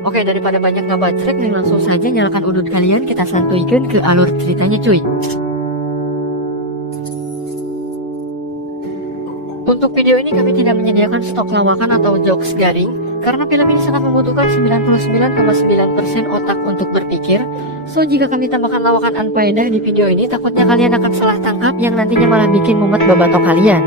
Oke, daripada banyak ngebacrek, nih langsung saja nyalakan udut kalian, kita santuikan ke alur ceritanya cuy. Untuk video ini kami tidak menyediakan stok lawakan atau jokes garing, karena film ini sangat membutuhkan 99,9% otak untuk berpikir. So, jika kami tambahkan lawakan unfaedah di video ini, takutnya kalian akan salah tangkap yang nantinya malah bikin mumet babatok kalian.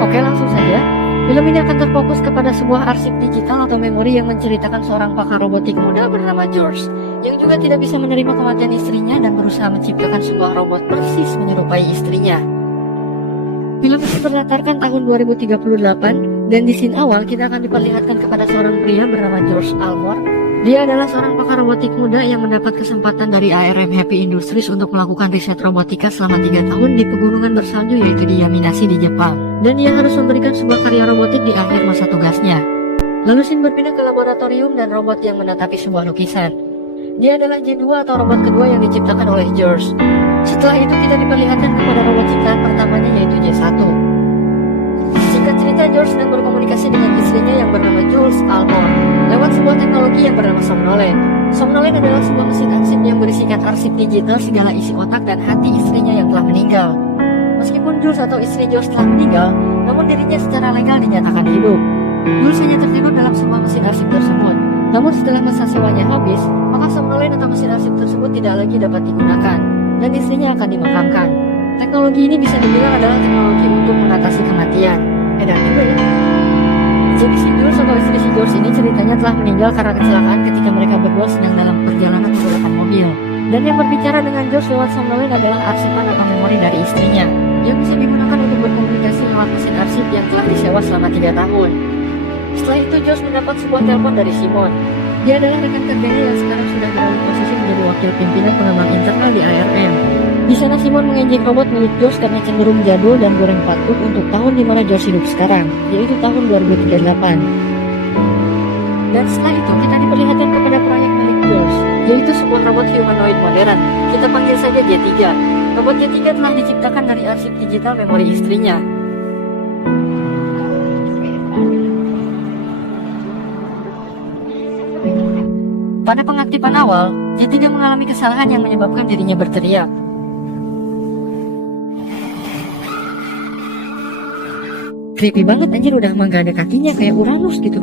Oke, langsung saja. Film ini akan terfokus kepada sebuah arsip digital atau memori yang menceritakan seorang pakar robotik muda bernama George, yang juga tidak bisa menerima kematian istrinya dan berusaha menciptakan sebuah robot persis menyerupai istrinya. Film ini berlatarkan tahun 2038, dan di scene awal kita akan diperlihatkan kepada seorang pria bernama George Almore. Dia adalah seorang pakar robotik muda yang mendapat kesempatan dari ARM Happy Industries untuk melakukan riset robotika selama 3 tahun di pegunungan bersalju, yaitu di Yaminashi di Jepang. Dan dia harus memberikan sebuah karya robotik di akhir masa tugasnya. Lalu scene berpindah ke laboratorium dan robot yang menatapi sebuah lukisan. Dia adalah J2 atau robot kedua yang diciptakan oleh George. Setelah itu kita diperlihatkan kepada robot ciptaan pertamanya, yaitu J1. Singkat cerita, George sedang berkomunikasi dengan istrinya yang bernama Jules Almore lewat sebuah teknologi yang bernama Somnolen. Somnolen adalah sebuah mesin arsip yang berisikan arsip digital segala isi otak dan hati istrinya yang telah meninggal. Meskipun Jules atau istri George telah meninggal, namun dirinya secara legal dinyatakan hidup. Jules hanya tertidur dalam sebuah mesin arsip tersebut. Namun setelah masa sewanya habis, maka Somnolen atau mesin arsip tersebut tidak lagi dapat digunakan, dan istrinya akan dimakamkan. Teknologi ini bisa dibilang adalah teknologi untuk mengatasi kematian. Edan juga ya. Jadi si Jules atau istri si George ini ceritanya telah meninggal karena kecelakaan ketika mereka berdua sedang dalam perjalanan menggunakan mobil. Dan yang berbicara dengan George lewat Somnolen adalah arsipan atau memori dari istrinya, yang bisa digunakan untuk berkomunikasi lewat mesin arsip yang telah disewa selama 3 tahun. Setelah itu George mendapat sebuah telepon dari Simon. Dia adalah rekan kerjanya yang sekarang sudah beralih posisi menjadi wakil pimpinan pengembang internal di ARM. Di sana Simon menginjek robot milik George karena cenderung jadul dan goreng patut untuk tahun di mana George hidup sekarang, yaitu tahun 2038. Dan setelah itu kita diperlihatkan kepada proyek milik George, yaitu sebuah robot humanoid modern. Kita panggil saja J3. Robot J3 telah diciptakan dari arsip digital memori istrinya. Pada pengaktifan awal, J3 mengalami kesalahan yang menyebabkan dirinya berteriak. Creepy banget anjir, udah emang gak ada kakinya kayak Uranus gitu.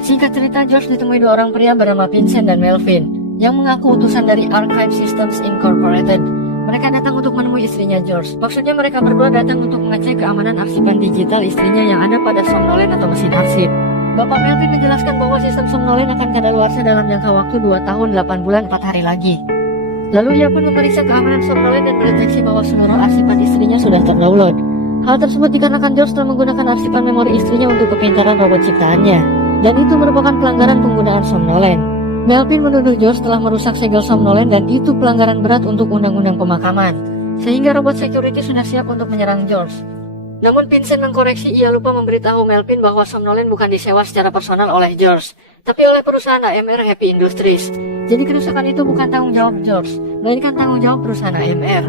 Singkat cerita, George ditemui 2 orang pria bernama Vincent dan Melvin yang mengaku utusan dari Archive Systems Incorporated. Mereka datang untuk menemui istrinya George. Maksudnya mereka berdua datang untuk mengecek keamanan arsipan digital istrinya yang ada pada Somnolen atau mesin arsip. Bapak Melvin menjelaskan bahwa sistem Somnolen akan kadaluarsa dalam jangka waktu 2 tahun 8 bulan 4 hari lagi. Lalu ia pun memeriksa keamanan Somnolen dan mendeteksi bahwa seluruh arsipan istrinya sudah terdownload. Hal tersebut dikarenakan George telah menggunakan arsipan memori istrinya untuk kepintaran robot ciptaannya, dan itu merupakan pelanggaran penggunaan Somnolen. Melvin menuduh George telah merusak segel Somnolen dan itu pelanggaran berat untuk undang-undang pemakaman, sehingga robot security sudah siap untuk menyerang George. Namun Vincent mengkoreksi, ia lupa memberitahu Melvin bahwa Somnolen bukan disewa secara personal oleh George, tapi oleh perusahaan AMR Happy Industries. Jadi kerusakan itu bukan tanggung jawab George, melainkan tanggung jawab perusahaan AMR.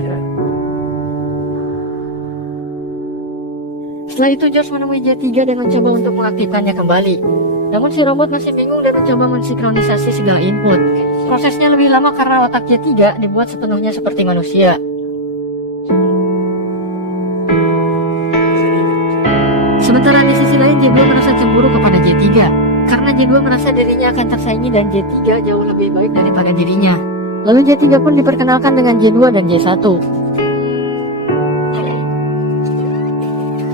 Setelah itu George menemui J3 dan mencoba untuk mengaktifkannya kembali. Namun si robot masih bingung dan mencoba mensinkronisasi segala input. Prosesnya lebih lama karena otak J3 dibuat sepenuhnya seperti manusia. Sementara di sisi lain J2 merasa cemburu kepada J3 karena J2 merasa dirinya akan tersaingi dan J3 jauh lebih baik daripada dirinya. Lalu J3 pun diperkenalkan dengan J2 dan J1.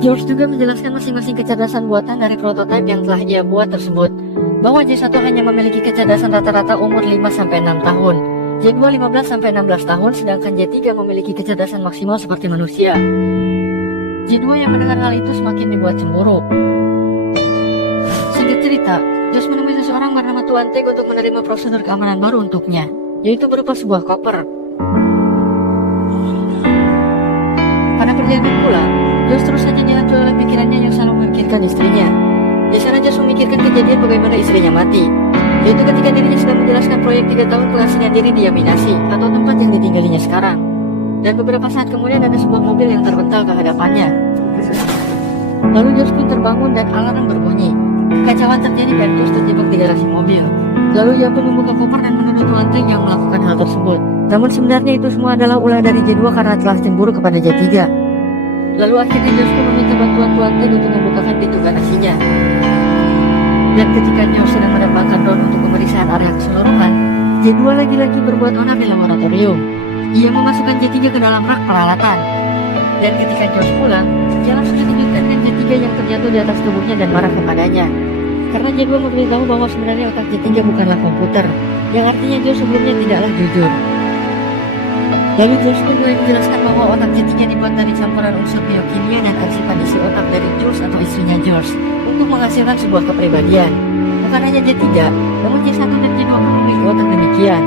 George juga menjelaskan masing-masing kecerdasan buatan dari prototipe yang telah ia buat tersebut, bahwa J1 hanya memiliki kecerdasan rata-rata umur 5-6 tahun, J2 15-16 tahun, sedangkan J3 memiliki kecerdasan maksimal seperti manusia. J2 yang mendengar hal itu semakin dibuat cemburu. Singkat cerita, George menemui seseorang bernama Tuan Teg untuk menerima prosedur keamanan baru untuknya, yaitu berupa sebuah koper. Pada perjalanan pulang, George terus saja dihantui oleh pikirannya yang selalu memikirkan istrinya. Di sana George memikirkan kejadian bagaimana istrinya mati, yaitu ketika dirinya sedang menjelaskan proyek 3 tahun pengasingan diri di Yaminashi, atau tempat yang ditinggalinya sekarang. Dan beberapa saat kemudian ada sebuah mobil yang terbentang ke hadapannya. Lalu George pun terbangun dan alarm berbunyi. Kekacauan terjadi dan Jules terjebak di garasi mobil. Lalu ia pun membuka koper dan menuduh Tuan Teng yang melakukan hal tersebut. Namun sebenarnya itu semua adalah ulah dari J2 karena telah cemburu kepada J3. Lalu akhirnya Jules pun meminta bantuan Tuan Teng untuk membukakan pintu garasinya. Dan ketika Jules sedang menerbangkan drone untuk pemeriksaan area keseluruhan, J2 lagi-lagi berbuat onar di laboratorium. Ia memasukkan J3 ke dalam rak peralatan. Dan ketika Jules pulang, ia langsung tunjukkan J3 yang terjatuh di atas tubuhnya dan marah kepadanya. Karena J2 memberitahu bahwa sebenarnya otak J3 bukanlah komputer, yang artinya Jules sebelumnya tidaklah jujur. Lalu Jules pun mulai menjelaskan bahwa otak J3 dibuat dari campuran unsur biokimia dan arsipan isi otak dari Jules atau istrinya Jules untuk menghasilkan sebuah kepribadian. Bukan hanya J3, namun J1 dan J2 pun memiliki otak demikian.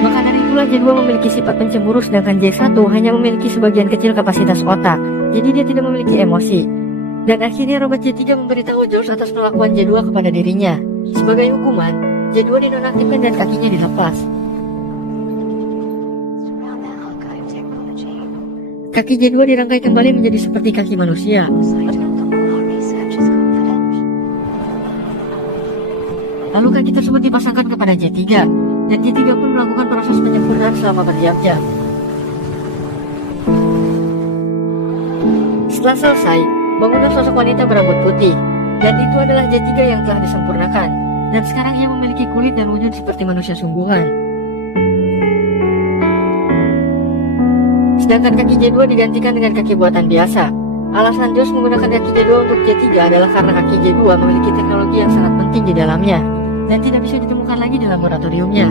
Maka dari itulah J2 memiliki sifat pencemburu sedangkan J1 hanya memiliki sebagian kecil kapasitas otak, jadi dia tidak memiliki emosi. Dan akhirnya robot J3 memberitahu Jules atas perlakuan J2 kepada dirinya. Sebagai hukuman, J2 dinonaktifkan dan kakinya dilepas. Kaki J2 dirangkai kembali menjadi seperti kaki manusia. Lalu kaki tersebut dipasangkan kepada J3, dan J3 pun melakukan proses penyempurnaan selama berjam-jam. Setelah selesai, bangunlah sosok wanita berambut putih, dan itu adalah J3 yang telah disempurnakan, dan sekarang ia memiliki kulit dan wujud seperti manusia sungguhan. Sedangkan kaki J2 digantikan dengan kaki buatan biasa. Alasan Jules menggunakan kaki J2 untuk J3 adalah karena kaki J2 memiliki teknologi yang sangat penting di dalamnya, dan tidak bisa ditemukan lagi di laboratoriumnya.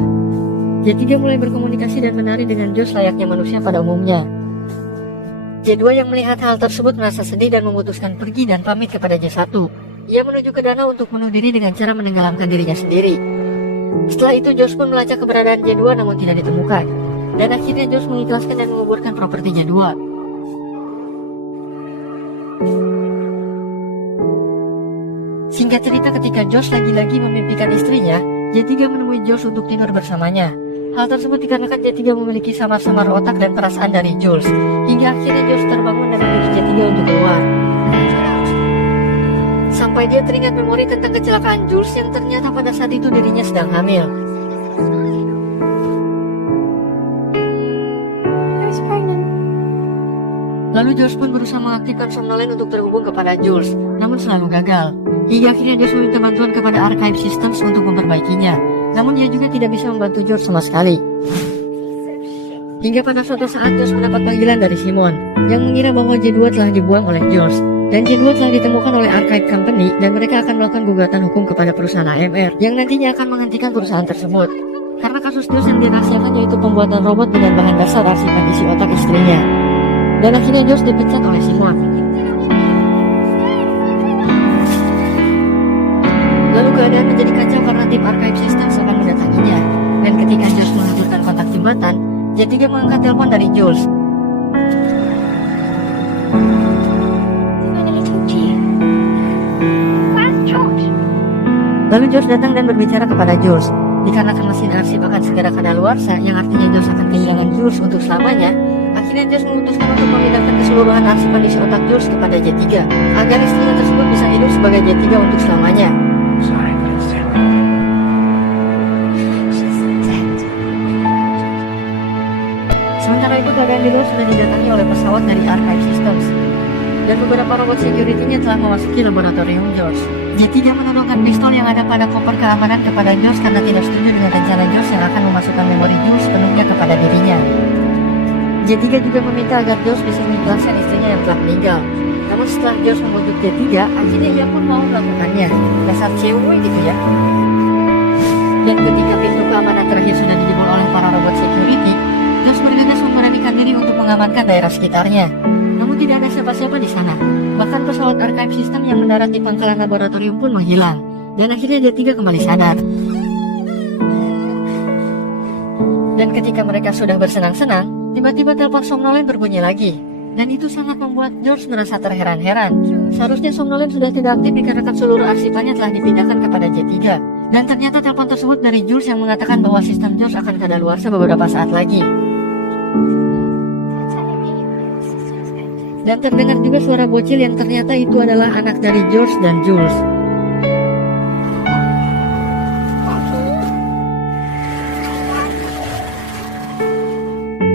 J3 mulai berkomunikasi dan menari dengan Jules layaknya manusia pada umumnya. J2 yang melihat hal tersebut merasa sedih dan memutuskan pergi dan pamit kepada J1. Ia menuju ke danau untuk bunuh diri dengan cara menenggelamkan dirinya sendiri. Setelah itu Jules pun melacak keberadaan J2 namun tidak ditemukan. Dan akhirnya Jules mengikhlaskan dan menguburkan properti J2. Singkat cerita, ketika Jules lagi-lagi memimpikan istrinya, J3 menemui Jules untuk tidur bersamanya. Hal tersebut dikarenakan J3 memiliki samar-samar otak dan perasaan dari Jules, hingga akhirnya Jules terbangun dan menuju J3 untuk keluar. Sampai dia teringat memori tentang kecelakaan Jules yang ternyata pada saat itu dirinya sedang hamil. Lalu Jules pun berusaha mengaktifkan somnolen untuk terhubung kepada Jules, namun selalu gagal. Hingga akhirnya Jules meminta bantuan kepada Archive Systems untuk memperbaikinya, namun dia juga tidak bisa membantu Jules sama sekali. Hingga pada suatu saat Jules mendapat panggilan dari Simon, yang mengira bahwa J2 telah dibuang oleh Jules, dan J2 telah ditemukan oleh Archive Company, dan mereka akan melakukan gugatan hukum kepada perusahaan AMR, yang nantinya akan menghentikan perusahaan tersebut. Karena kasus Jules yang dirahasiakan yaitu pembuatan robot dengan bahan dasar arsipan isi otak istrinya. Dan akhirnya Jules dipecat oleh Simon. Lalu keadaan menjadi kacau karena tim Archive Systems akan mendatanginya. Dan ketika Jules meluncurkan kontak jembatan, J3 mengangkat telepon dari Jules. Lalu Jules datang dan berbicara kepada Jules. Dikarenakan mesin arsip akan segera kadaluarsa, yang artinya Jules akan kehilangan Jules untuk selamanya, akhirnya Jules memutuskan untuk memindahkan keseluruhan arsipan isi otak Jules kepada J3, agar istrinya tersebut bisa hidup sebagai J3 untuk selamanya. Sementara itu keadaan di luar sudah didatangi oleh pesawat dari Archive Systems, dan beberapa robot security-nya telah memasuki laboratorium George. J3 menodongkan pistol yang ada pada koper keamanan kepada George karena tidak setuju dengan rencana George yang akan memasukkan memori Jules sepenuhnya kepada dirinya. J3 juga meminta agar George bisa mengikhlaskan istrinya yang telah meninggal. Namun setelah George membujuk J3, akhirnya ia pun mau melakukannya. Dasar cewek gitu ya. Dan ketika pintu keamanan terakhir sudah dijebol oleh para robot security, George bergegas memberanikan diri untuk mengamankan daerah sekitarnya. Namun tidak ada siapa-siapa di sana. Bahkan pesawat Archive System yang mendarat di pangkalan laboratorium pun menghilang. Dan akhirnya J3 kembali sadar. Dan ketika mereka sudah bersenang-senang, tiba-tiba telepon somnolen berbunyi lagi. Dan itu sangat membuat George merasa terheran-heran. Seharusnya somnolen sudah tidak aktif dikarenakan seluruh arsipannya telah dipindahkan kepada J3. Dan ternyata telepon tersebut dari Jules yang mengatakan bahwa sistem George akan kadaluarsa beberapa saat lagi. Dan terdengar juga suara bocil yang ternyata itu adalah anak dari George dan Jules.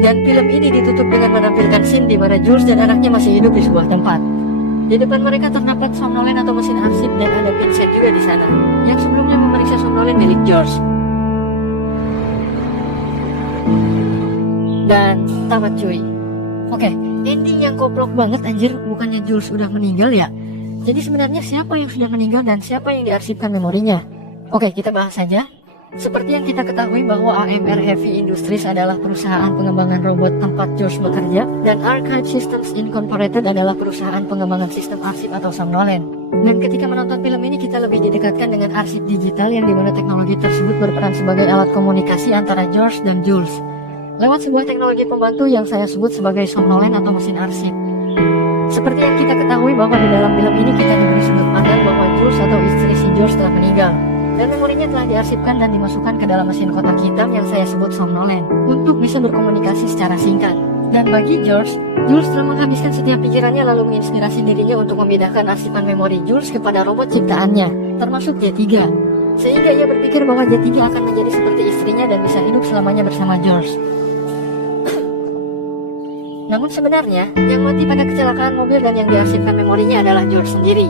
Dan film ini ditutup dengan menampilkan scene di mana Jules dan anaknya masih hidup di sebuah tempat. Di depan mereka terdapat somnolen atau mesin arsip dan ada Vincent juga di sana, yang sebelumnya memeriksa somnolen milik George. Dan tamat cuy. Oke, ending yang goblok banget anjir, bukannya Jules sudah meninggal ya? Jadi sebenarnya siapa yang sudah meninggal dan siapa yang diarsipkan memorinya? Oke, kita bahas saja. Seperti yang kita ketahui bahwa AMR Heavy Industries adalah perusahaan pengembangan robot tempat George bekerja, dan Archive Systems Incorporated adalah perusahaan pengembangan sistem arsip atau somnolen. Dan ketika menonton film ini kita lebih didekatkan dengan arsip digital yang dimana teknologi tersebut berperan sebagai alat komunikasi antara George dan Jules lewat sebuah teknologi pembantu yang saya sebut sebagai somnolen atau mesin arsip. Seperti yang kita ketahui bahwa di dalam film ini kita diberi sudut pandang bahwa Jules atau istri si George telah meninggal, dan memorinya telah diarsipkan dan dimasukkan ke dalam mesin kotak hitam yang saya sebut somnolen untuk bisa berkomunikasi secara singkat. Dan bagi George, Jules telah menghabiskan setiap pikirannya lalu menginspirasi dirinya untuk memindahkan arsipan memori Jules kepada robot ciptaannya, termasuk J3. Sehingga ia berpikir bahwa J3 akan menjadi seperti istrinya dan bisa hidup selamanya bersama George. Namun sebenarnya, yang mati pada kecelakaan mobil dan yang diarsipkan memorinya adalah George sendiri.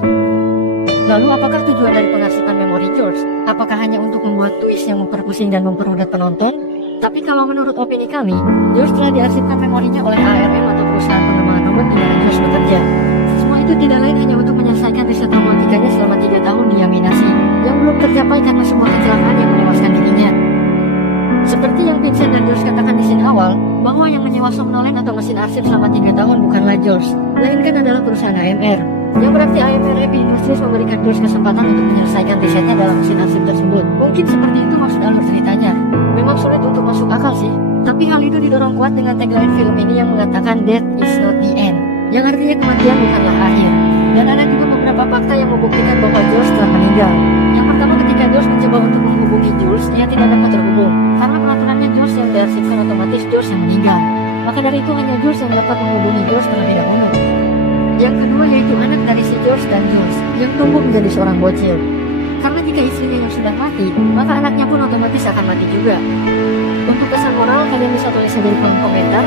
Lalu apakah tujuan dari pengarsipan memori George? Apakah hanya untuk membuat twist yang memperpusing dan memperudat penonton? Tapi kalau menurut opini kami, George telah diarsipkan memorinya oleh ARM atau perusahaan pengembangan robot di mana George bekerja. Semua itu tidak lain hanya untuk menyelesaikan riset robotikanya selama 3 tahun di Yaminasi, yang belum tercapai karena sebuah kecelakaan yang menewaskan dirinya. Seperti yang Vincent dan George katakan di scene awal, bahwa yang menyewa somnolen atau mesin arsip selama 3 tahun bukanlah George, melainkan adalah perusahaan AMR. Yang berarti AMR Heavy Industries memberikan George kesempatan untuk menyelesaikan risetnya dalam mesin arsip tersebut. Mungkin seperti itu maksud alur ceritanya. Memang sulit untuk masuk akal sih, tapi hal itu didorong kuat dengan tagline film ini yang mengatakan Death is not the end, yang artinya kematian bukanlah akhir. Dan ada juga beberapa fakta yang membuktikan bahwa George telah meninggal. Yang pertama, ketika George mencoba untuk menghubungi Jules, ia tidak dapat terhubung karena peraturannya George yang diarsipkan otomatis George yang meninggal. Maka dari itu hanya Jules yang dapat menghubungi George terlebih dahulu. Yang kedua yaitu anak dari si George dan Jules yang tumbuh menjadi seorang bocil. Karena jika istrinya yang sudah mati, maka anaknya pun otomatis akan mati juga. Untuk pesan moral, kalian bisa tulis saja di kolom komentar.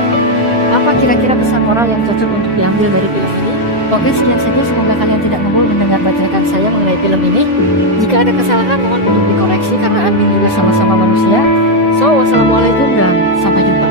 Apa kira-kira pesan moral yang cocok untuk diambil dari film ini? Oke, sekian saja. Semoga kalian tidak ngomong mendengar bacotan saya mengenai film ini. Jika ada kesalahan, mohon untuk dikoreksi karena admin juga sama-sama manusia. So, wassalamualaikum dan sampai jumpa.